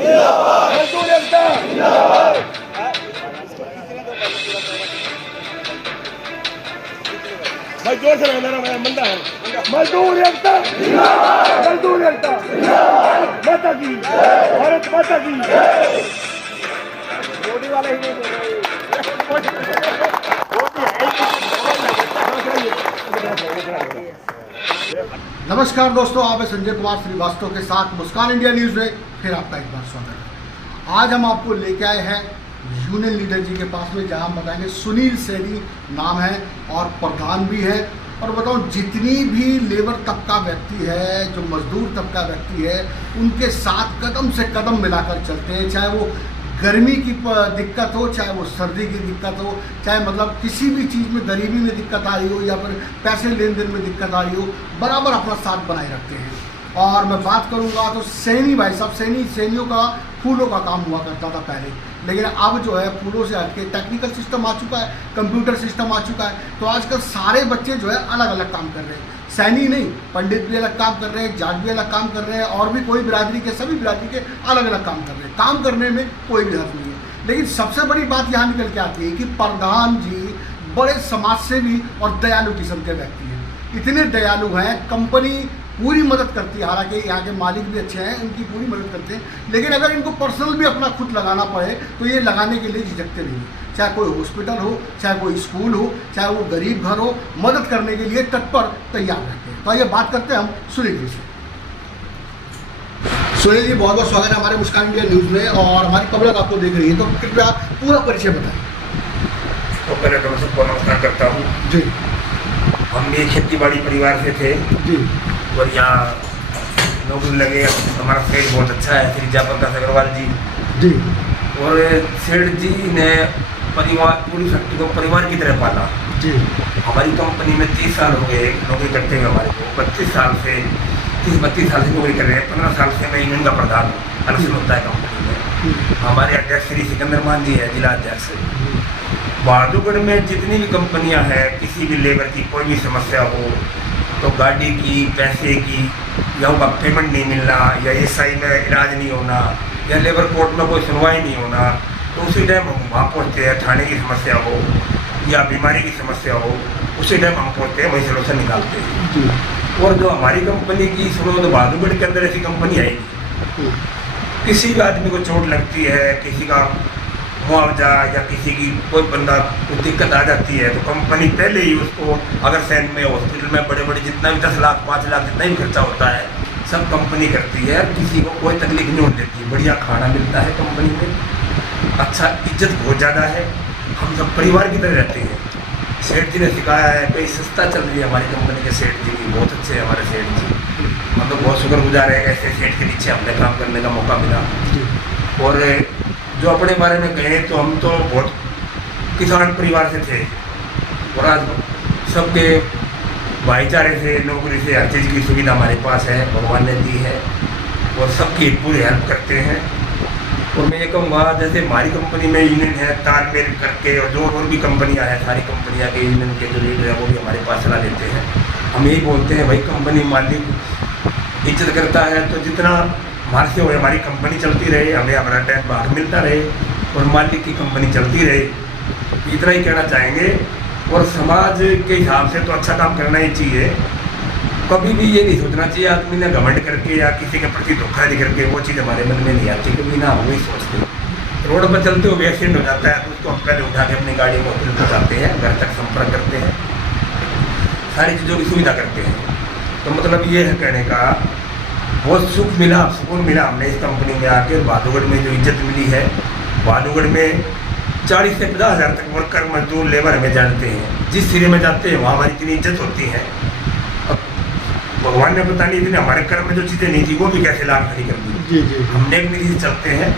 मजदूर एकता। भाई जोर से मेरा मंदा है। मजदूर एकता, मजदूर एकता, माता की, भारत माता की। मोदी वाले ही नहीं बोल रहे। नमस्कार दोस्तों, आप संजय कुमार श्रीवास्तव के साथ मुस्कान इंडिया न्यूज़ में फिर आपका एक बार स्वागत है। आज हम आपको लेके आए हैं यूनियन लीडर जी के पास में, जहां हम बताएंगे सुनील सैनी नाम है और प्रधान भी है। और बताऊं, जितनी भी लेबर तबका व्यक्ति है, जो मजदूर तबका व्यक्ति है, उनके साथ कदम से कदम मिलाकर चलते हैं। चाहे वो गर्मी की दिक्कत हो, चाहे वो सर्दी की दिक्कत हो, चाहे मतलब किसी भी चीज़ में गरीबी में दिक्कत आ रही हो या फिर पैसे लेन देन में दिक्कत आ रही हो, बराबर अपना साथ बनाए रखते हैं। और मैं बात करूंगा तो सैनी भाई साहब, सैनियों का फूलों का काम हुआ करता था पहले, लेकिन अब जो है फूलों से हटके टेक्निकल सिस्टम आ चुका है, कंप्यूटर सिस्टम आ चुका है। तो आजकल सारे बच्चे जो है अलग अलग काम कर रहे हैं। सैनी नहीं, पंडित भी अलग काम कर रहे हैं, जाट भी अलग काम कर रहे हैं, और भी कोई बिरादरी के, सभी बिरादरी के अलग अलग काम कर रहे हैं। काम करने में कोई भी हर्ज नहीं है। लेकिन सबसे बड़ी बात यहाँ निकल के आती है कि प्रधान जी बड़े समाजसेवी और दयालु किस्म के व्यक्ति हैं। इतने दयालु हैं, कंपनी पूरी मदद करती है। हालांकि यहाँ के मालिक भी अच्छे हैं, इनकी पूरी मदद करते हैं। लेकिन अगर इनको पर्सनल भी अपना खुद लगाना पड़े तो ये लगाने के लिए झिझकते नहीं। चाहे कोई हॉस्पिटल हो, चाहे कोई स्कूल हो, चाहे वो गरीब घर हो, मदद करने के लिए तत्पर तैयार रहते हैं। तो आइए बात करते हैं हम सुनील जी से। सुनील जी, बहुत बहुत स्वागत है हमारे मुस्कान इंडिया न्यूज़ में। और हमारी पब्लिक आपको देख रही है, तो कृपया पूरा परिचय बताएं। तो पहले तो मैं सबको नमस्कार करता हूँ जी। हम भी खेती बाड़ी परिवार से थे जी और यहाँ नौकरी लगे। हमारा सेठ बहुत अच्छा है, श्री जयप्रकाश अग्रवाल जी। जी और सेठ जी ने परिवार, पूरी फैक्ट्री को परिवार की तरह पाला। जी। हमारी कंपनी में 30 साल हो गए नौकरी करते हुए। हमारे को 32 साल से 30-32 साल से नौकरी कर रहे हैं। 15 साल से मैं यूनियन का प्रधान हूँ, इलेक्शन होता है कंपनी में। हमारे अध्यक्ष श्री सिकंदर मान जी है, जिला अध्यक्ष। बहादुरगढ़ में जितनी भी कंपनियां हैं, किसी भी लेबर की कोई भी समस्या हो, तो गाड़ी की, पैसे की, या उनका पेमेंट नहीं मिलना, या SI में इलाज नहीं होना, या लेबर कोर्ट में कोई सुनवाई नहीं होना, तो उसी टाइम हम वहाँ पहुँचते हैं। थाने की समस्या हो या बीमारी की समस्या हो, उसी टाइम हम पहुँचते हैं, वही सलूशन निकालते हैं। और जो हमारी कंपनी की सुनो, तो बहादुरगढ़ के अंदर ऐसी कंपनी आएगी, किसी भी आदमी को चोट लगती है, किसी का मुआवजा या किसी की कोई बंदा को दिक्कत आ जाती है, तो कंपनी पहले ही उसको, अगर सैन में हॉस्पिटल में बड़े बड़े जितना भी 10 लाख 5 लाख जितना भी खर्चा होता है, सब कंपनी करती है। किसी को कोई तकलीफ नहीं होने देती। बढ़िया खाना मिलता है कंपनी में, अच्छा इज्जत बहुत ज़्यादा है। हम सब परिवार की तरह रहते हैं। सेठ जी ने सिखाया है, कई सस्ता चल रही है हमारी कंपनी के। सेठ जी बहुत अच्छे हैं हमारे सेठ जी, हम तो बहुत शुक्रगुजार है। ऐसे सेठ के नीचे हमने काम करने का मौका मिला। और जो अपने बारे में कहें तो हम तो बहुत किसान परिवार से थे, और आज सबके भाईचारे से, नौकरी से, हर चीज़ की सुविधा हमारे पास है, भगवान ने दी है, और सबकी पूरी हेल्प करते हैं। और मैं ये कहूँगा, जैसे हमारी कंपनी में यूनियन है, तालमेल करके, और जो और भी कंपनियां हैं, सारी कंपनियां के यूनियन के जो लीडर हैं वो भी हमारे पास सलाह देते हैं। हम यही बोलते हैं, भाई कंपनी मालिक इज्जत करता है, तो जितना हमारे से हो हमारी कंपनी चलती रहे, हमें हमारा टाइम भाग मिलता रहे, और मालिक की कंपनी चलती रहे, इतना ही कहना चाहेंगे। और समाज के हिसाब से तो अच्छा काम करना ही चाहिए। कभी भी ये नहीं सोचना चाहिए आदमी ने घमंड करके या किसी के प्रति धोखाधड़ी करके, वो चीज़ हमारे मन में नहीं आती। कभी ना हम वही सोचते, रोड पर चलते हुए एक्सीडेंट हो जाता है तो उसको हम पहले उठा के अपनी गाड़ी में हॉस्पिटल पहुँचाते हैं, घर तक संपर्क करते हैं, सारी चीज़ों की सुविधा करते हैं। तो मतलब ये है कहने का, बहुत सुख मिला, सुकून मिला हमने इस कंपनी में आके। बहादुरगढ़ में जो इज्जत मिली है, बहादुरगढ़ में 40 से 50 हज़ार तक वर्कर, मजदूर, लेबर हमें जानते हैं। जिस सिरे में जाते हैं वहाँ हमारी इतनी इज्जत होती है। अब भगवान ने पता नहीं इतने हमारे कर्म में जो चीज़ें नहीं थी वो भी कैसे लाभ खड़ी कर दी। जी जी। हमने एक नीति से चलते हैं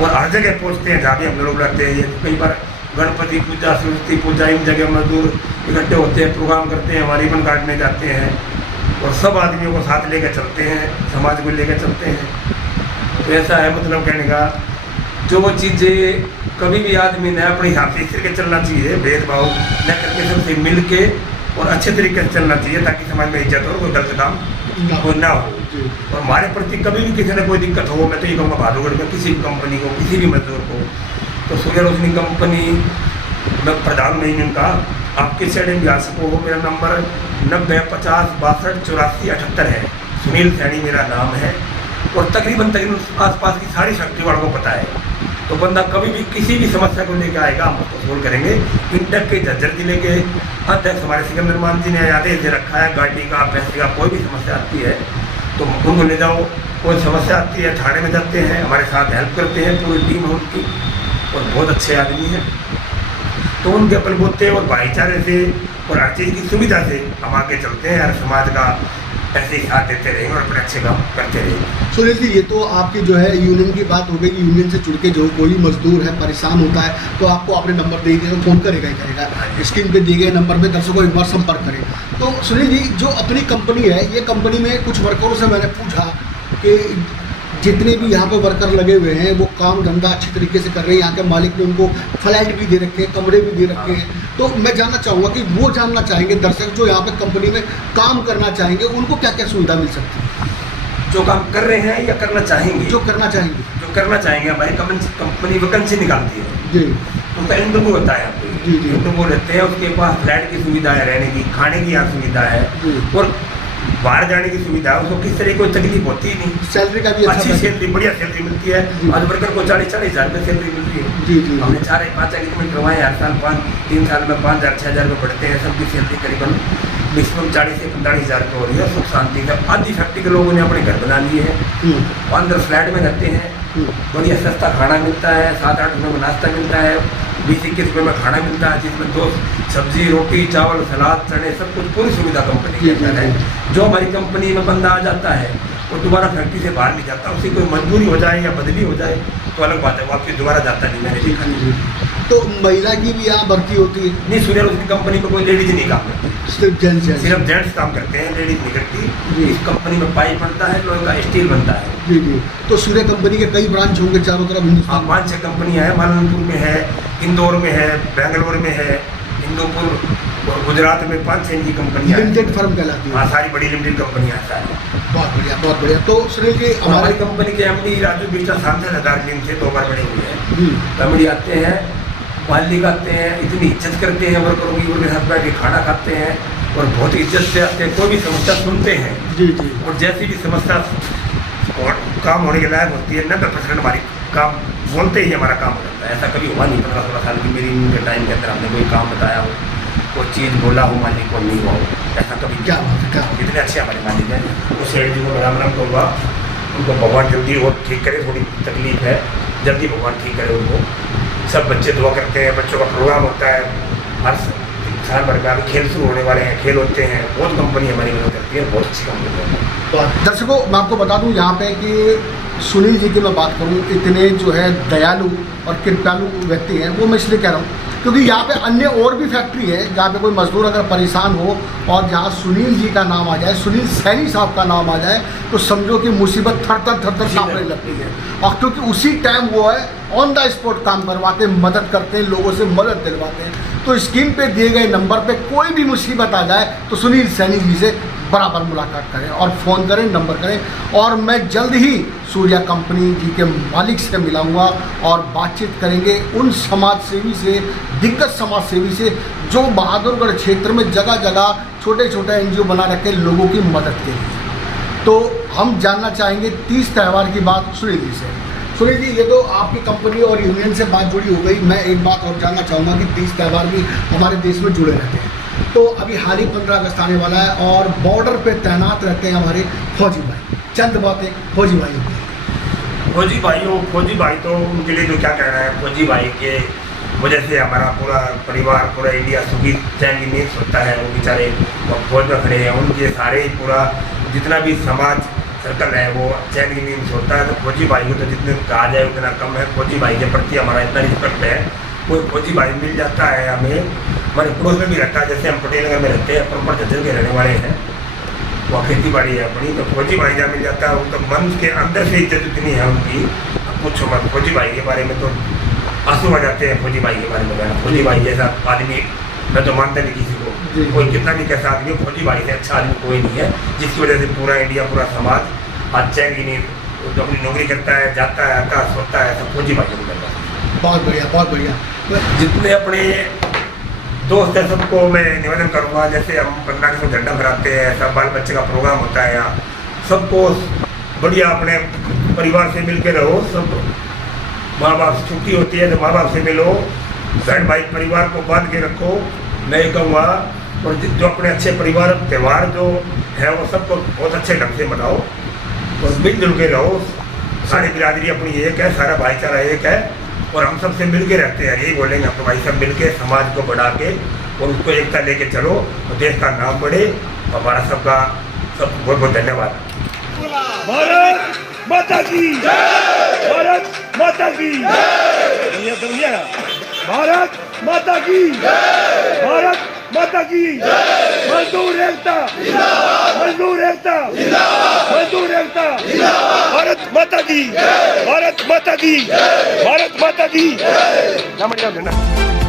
और हर जगह पहुँचते हैं जहाँ भी हम लोग रहते हैं। कई बार गणपति पूजा, सरस्वती पूजा, इन जगह मजदूर इकट्ठे होते हैं, प्रोग्राम करते हैं, हमारे रिबन काटने जाते हैं, और सब आदमियों को साथ लेकर चलते हैं, समाज को लेकर चलते हैं। तो ऐसा है मतलब कहने का, जो वो चीज़ें कभी भी आदमी ने अपने हिसाब से इस तरीके चलना चाहिए, भेदभाव न करके सबसे मिल के और अच्छे तरीके से चलना चाहिए, ताकि समाज में इज्जत हो, कोई गलत काम वो ना हो। और हमारे प्रति कभी भी किसी ने कोई दिक्कत हो, मैं तो ये कहूँगा बहादुरगढ़ में किसी भी कंपनी को, किसी भी मजदूर को, तो सूर्य रोशनी कंपनी में प्रधान में इनका आप किस साइड में जा सको हो। मेरा नंबर 9050628478 है। सुनील सैनी मेरा नाम है और तकरीबन आसपास की सारी फैक्ट्री वालों को पता है। तो बंदा कभी भी किसी भी समस्या को लेकर आएगा, हम उसको सोल्व करेंगे। इंटक के झज्जर जिले के अध्यक्ष हमारे सिकंदर मान जी ने आदेश दे रखा है, गाड़ी का पैसे का कोई भी समस्या आती है तो उनको ले जाओ। कोई समस्या आती है थाने में जाते हैं, हमारे साथ हेल्प करते हैं, पूरी टीम है उनकी और बहुत अच्छे आदमी हैं। तो उनके बलबूते और भाईचारे से और हर चीज़ की सुविधा से हम आगे चलते हैं। हर समाज का ऐसे ही साथ देते रहेंगे और अपने अच्छे काम करते रहेंगे। सुनील जी, ये तो आपकी जो है यूनियन की बात हो गई। यूनियन से जुड़ के जो कोई मजदूर है परेशान होता है तो आपको आपने नंबर दे दिया तो फ़ोन करेगा ही करेगा। स्क्रीन पे दिए गए नंबर पे दर्शकों को एक बार संपर्क करें। तो सुनील जी, जो अपनी कंपनी है, ये कंपनी में कुछ वर्करों से मैंने पूछा कि जितने भी यहाँ पे वर्कर लगे हुए हैं वो काम धंधा अच्छी तरीके से कर रहे हैं। यहाँ के मालिक ने उनको फ्लैट भी दे रखे हैं, कमरे भी दे रखे हैं। तो मैं जानना चाहूँगा कि वो जानना चाहेंगे दर्शक जो यहाँ पे कंपनी में काम करना चाहेंगे, उनको क्या क्या सुविधा मिल सकती है? जो काम कर रहे हैं या करना चाहेंगे? जो करना चाहेंगे। जो करना चाहेंगे, हमारी कंपनी वैकेंसी निकालती है जी, उनका इंटरव्यू होता है आपको। जी जी। इंटरव्यू रहते हैं, उसके पास फ्लैट की सुविधा है, रहने की खाने की यहाँ सुविधा है जी। और बाहर जाने की सुविधा है। उसको किस तरह की कोई तकलीफ होती ही नहीं। सैलरी का भी अच्छी सैलरी, बढ़िया सैलरी मिलती है। आज वर्कर को 40-40 हज़ार रुपये सैलरी मिलती है। जी जी। हमने 4-5 एग्रीमेंट करवाए, हर साल 3 साल में 5,000-6,000 रुपये बढ़ते हैं। सबकी सैलरी करीबन मैक्सिमम 40 से 45 हज़ार रुपये हो रही है। सुख शांति से आधी फैक्ट्री के लोगों ने अपने घर बना लिए हैं, अंदर फ्लैट में रहते हैं। बढ़िया सस्ता खाना मिलता है, 7-8 रुपये में नाश्ता मिलता है, 20-21 रुपये में खाना मिलता है, जिसमें 2 सब्जी, रोटी, चावल, सलाद, चने, सब कुछ पूरी सुविधा कंपनी के अंदर है। जो हमारी कंपनी में बंदा आ जाता है वो दोबारा फैक्ट्री से बाहर नहीं जाता। उसकी कोई मजबूरी हो जाए या बदली हो जाए तो अलग बात है, वो आपकी दोबारा जाता नहीं। मैंने देखा नहीं। तो महिला की भी यहाँ भर्ती होती है? नहीं, सूर्य रोशनी कंपनी में कोई लेडीज नहीं काम करती, सिर्फ जेंट्स हैं? सिर्फ जेंट्स काम करते हैं, लेडीज नहीं करती। इस कंपनी में पाइप बनता है, लोहे का स्टील बनता है। जी जी। तो सूर्य कंपनी के कई ब्रांच होंगे चारों तरफ हिंदुस्तान? 5-6 कंपनियाँ हैं। मालनपुर में है, इंदौर में है, बेंगलोर में है, इंदौपुर और गुजरात में 5-6 इनकी कंपनियाँ लिमिटेड फर्म कहलाती है। हाँ, सारी बड़ी लिमिटेड कंपनियाँ हैं सारी। बहुत बढ़िया, बहुत बढ़िया। तो सुनील जी, हमारी कंपनी के एमडी राजू बिस्टा सांसद हजार दिन से 2 बार बड़े हुए हैं। एमडी आते हैं, मालिक आते हैं, इतनी इज्जत करते हैं वर्करों की, उनके साथ बैठ के खाना खाते हैं और बहुत इज्जत से आते हैं। कोई भी समस्या सुनते हैं जी जी। और जैसी भी समस्या और काम होने के लायक होती है 90% हमारी काम बोलते ही हमारा काम हो जाता है। ऐसा कभी हुआ नहीं 15-16 साल की मेरी के टाइम के अंदर हमने कोई काम बताया हो, कोई चीज़ बोला हो मालिक को नहीं हुआ हो, ऐसा कभी। क्या बात है, क्या? इतने अच्छे हमारे मालिक हैं। उस शेर जी को राम राम कहूँगा, उनको भगवान जल्दी और ठीक करे। थोड़ी तकलीफ है, जल्दी भगवान ठीक करे उनको। सब बच्चे दुआ करते हैं, बच्चों का प्रोग्राम होता है हर साल भर में। अभी खेल शुरू होने वाले हैं, खेल होते हैं। बहुत कंपनी हमारी मदद करती है, बहुत अच्छी कंपनी है। दर्शकों, मैं आपको बता दूं यहाँ पे कि सुनील जी की मैं बात करूँ, इतने जो है दयालु और कृपालु व्यक्ति हैं। वो मैं इसलिए कह रहा हूँ क्योंकि यहाँ पे अन्य और भी फैक्ट्री है जहाँ पे कोई मजदूर अगर परेशान हो और जहाँ सुनील जी का नाम आ जाए, सुनील सैनी साहब का नाम आ जाए, तो समझो कि मुसीबत थर थर कांपने लगती है। और क्योंकि उसी टाइम वो है ऑन द स्पॉट काम करवाते हैं, मदद करते हैं, लोगों से मदद दिलवाते हैं। तो स्क्रीन पे दिए गए नंबर पे कोई भी मुसीबत आ जाए तो सुनील सैनी जी से बराबर मुलाकात करें और फ़ोन करें, नंबर करें। और मैं जल्द ही सूर्या कंपनी जी के मालिक से मिलाऊंगा और बातचीत करेंगे उन समाज सेवी से, दिग्गज समाज सेवी से जो बहादुरगढ़ क्षेत्र में जगह जगह छोटे छोटे NGO बना रखे लोगों की मदद के लिए। तो हम जानना चाहेंगे 30 त्यौहार की बात सुनील जी से। सुनील जी, ये तो आपकी कंपनी और यूनियन से बात जुड़ी हो गई। मैं एक बात और जानना चाहूँगा कि 30 त्यौहार भी हमारे देश में जुड़े रहते हैं। तो अभी हाल ही 15 अगस्त आने वाला है और बॉर्डर पे तैनात रहते हैं हमारे फौजी भाई। चंद बातें फौजी भाइयों की। फौजी भाई तो उनके लिए तो क्या कहना है। फौजी भाई के वजह से हमारा पूरा परिवार, पूरा इंडिया सुखी चैन की नींद सोता है। वो बेचारे फौज में खड़े हैं, उनके सारे पूरा जितना भी समाज सर्कल है वो चैन की नींद सोता है। तो फौजी भाई को तो जितने कहा जाए उतना कम है। फौजी भाई के प्रति हमारा इतना रिस्पेक्ट है। कोई फौजी भाई मिल जाता है हमें, हमारे पड़ोस में भी रहता है। जैसे हम पटेल नगर में रहते हैं, प्रॉपर झज्जर के रहने वाले हैं, वहाँ खेती बाड़ी है अपनी। तो फौजी भाई जहाँ मिल जाता है वो तो मन के अंदर से इज्जत इतनी है उनकी, पूछो मत। फौजी भाई के बारे में तो आंसू आ जाते हैं। फौजी भाई के बारे में कहना, फौजी भाई जैसा आदमी मैं तो मानता नहीं किसी को। कोई कितना भी कैसा आदमी हो, फौजी भाई से अच्छा आदमी कोई नहीं है, जिसकी वजह से पूरा इंडिया, पूरा समाज आज चैन की नींद, वो जो अपनी नौकरी करता है, जाता है, आता है, सोता है, सब फौजी भाइयों को मिल रहा है। बहुत बढ़िया, बहुत बढ़िया। जितने अपने दोस्त हैं सबको मैं निवेदन करूँगा, जैसे हम 15 अगस्त को झंडा फहराते हैं, सब बाल बच्चे का प्रोग्राम होता है यहाँ, सबको बढ़िया अपने परिवार से मिल के रहो। सब माँ बाप से छुट्टी होती है तो माँ बाप से मिलो, बहन भाई परिवार को बांध के रखो, मैं ये कहूँगा। और जो अपने अच्छे परिवार त्यौहार जो है वो सबको बहुत अच्छे ढंग से मनाओ और मिलजुल के रहो। सारी बिरादरी अपनी एक है, सारा भाईचारा एक है और हम सब से मिल के रहते हैं। यही बोलेंगे हम तो भाई, सब मिल के समाज को बढ़ा के और उसको एकता लेके चलो और देश का नाम बढ़े। हमारा सबका सब बहुत बहुत धन्यवाद। भारत माता की जय, भारत माता की जय, दुनिया भारत माता की जय, भारत माता की जय, मजदूर एकता जिंदाबाद, मजदूर एकता जिंदाबाद, मजदूर एकता जिंदाबाद, भारत माता की जय, भारत माता की जय, भारत माता की जय।